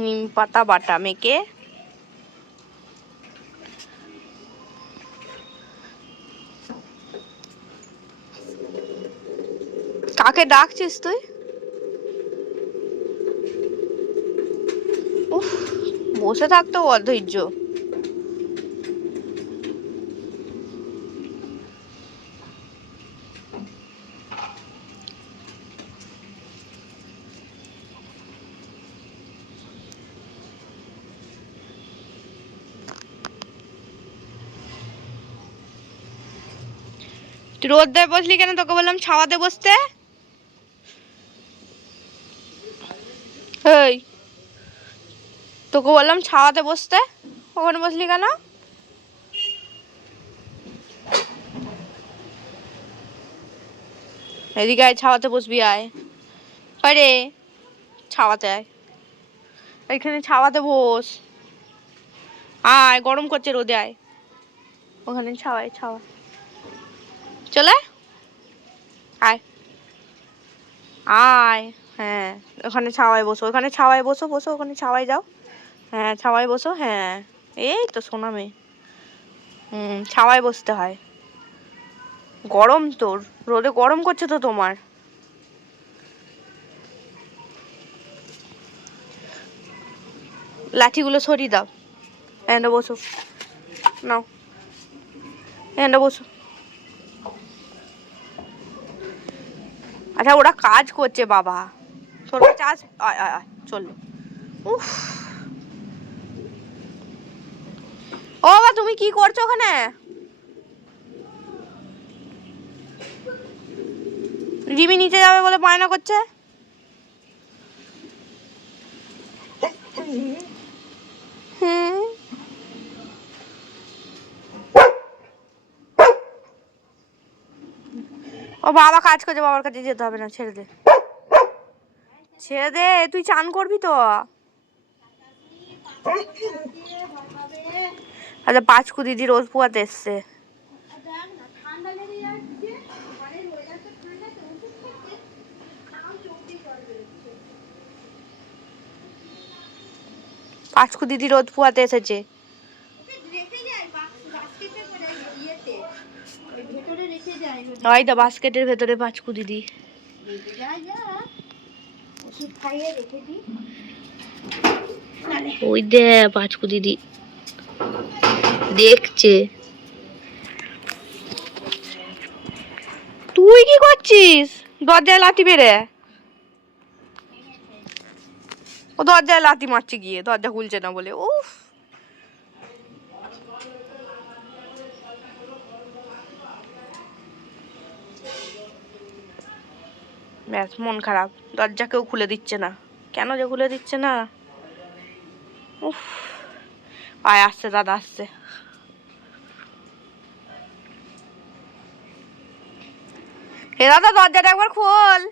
নিম পাতা বাটা মেখে কাকে ডাকছিস তুই? উফ, বসে থাকতেও অধৈর্য। তুই রোদ্রে বসলি কেন? তোকে বললাম ছাওয়াতে বসতে। এই, তোকে বললাম ছাওয়াতে বসতে, ওখানে বসলি কেন? এদিকে আয়, ছাওয়াতে বসবি, আয়। আরে ছাওয়াতে আয়, এখানে ছাওয়াতে বস। আয়, গরম করছে, রোদে আয়। ওখানে ছাওয়ায়, ছাওয়া। চলে আয়, আয়। হ্যাঁ, ওখানে ছাওয়ায় বসো, ওখানে ছাওয়ায় বসো, বসো ওখানে ছাওয়ায় যাও। হ্যাঁ, ছাওয়ায় বসো। হ্যাঁ, এই তো সোনা মেয়ে। ছাওয়ায় বসতে হয়। গরম তোর, রোদে গরম করছে তো তোমার। লাঠিগুলো সরিয়ে দাও। এখানে বসো, নাও এখানে বসো। আচ্ছা, ওরা কাজ করছে বাবা, তোর কাছে আস। আয় আয় আয়, চললো। উফ, ও বাবা, তুমি কি করছো ওখানে? রিমি নিচে যাবে বলে বায়না করছে। ও বাবা কাজ করছে, বাবার কাছে যেতে হবে না, ছেড়ে দে, ছেড়ে দে। তুই চান করবি তো? আচ্ছা, পাঁচকু দিদি রোজ পোয়াতে এসছে। পাঁচকু দিদি রোদ পোয়াতে এসেছে। ওই তো বাস্কেটের ভেতরে পাঁচকু দিদি। ওই দে পাঁচকু দিদি দেখছে। তুই কি করছিস? দরজায় লাথি মেরে। ও দরজায় লাথি মারছে গিয়ে, দরজা খুলছে না বলে। উফ, ব্যাস মন খারাপ, দরজা কেউ খুলে দিচ্ছে না। কেন যে খুলে দিচ্ছে না? উফ, আয়, আসছে দাদা, আসছে। হে দাদা, দরজাটা একবার খোল।